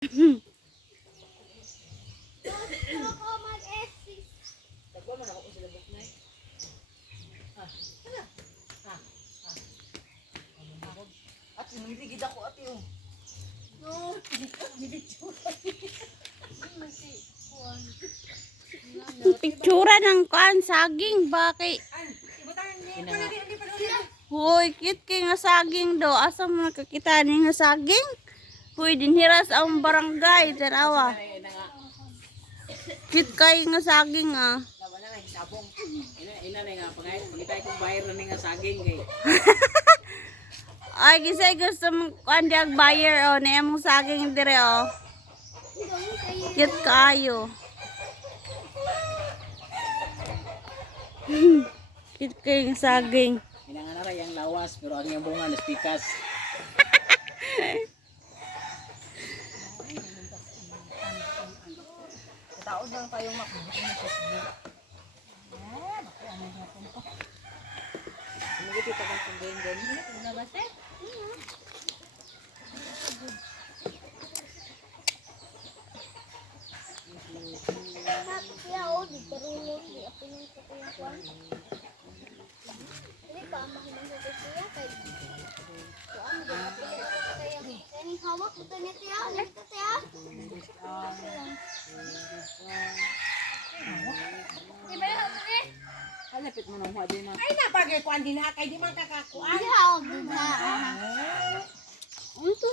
At sinumigid ako ate oh. No, Pictura ng kuan saging bakit? Hoy, kit kay nga saging do. Asa mo nakakita ni nga saging? Hoy, dinhiras ang barangay, tanawa. Kit kay nga saging ah. laban na lang sabong. Ina na nga pagay, pagitay kong bayar na nga saging kay. Ay, kisay gusto mong kuan diag buyer oh, na imong saging dire oh. Kit kayo. Kit kay nga saging. Inanganara yang lawas pero ang iyang bunga nas pikas. Taon lang tayong makbubuo ng Facebook. Umigit ito bang kung ganyan? Labas eh. Kaya o, di karulong, di ako nang kakuyakuan. Hindi pa ang mahilang sa siya kay kuan di ako kaya kaning hawak ko niya tiya, nito tiya. Di ba yun eh? Halapit mo nang huwag na. Ay, napagay ko, hindi na kay di man kakakuan. Di hawak din ha. Ano to?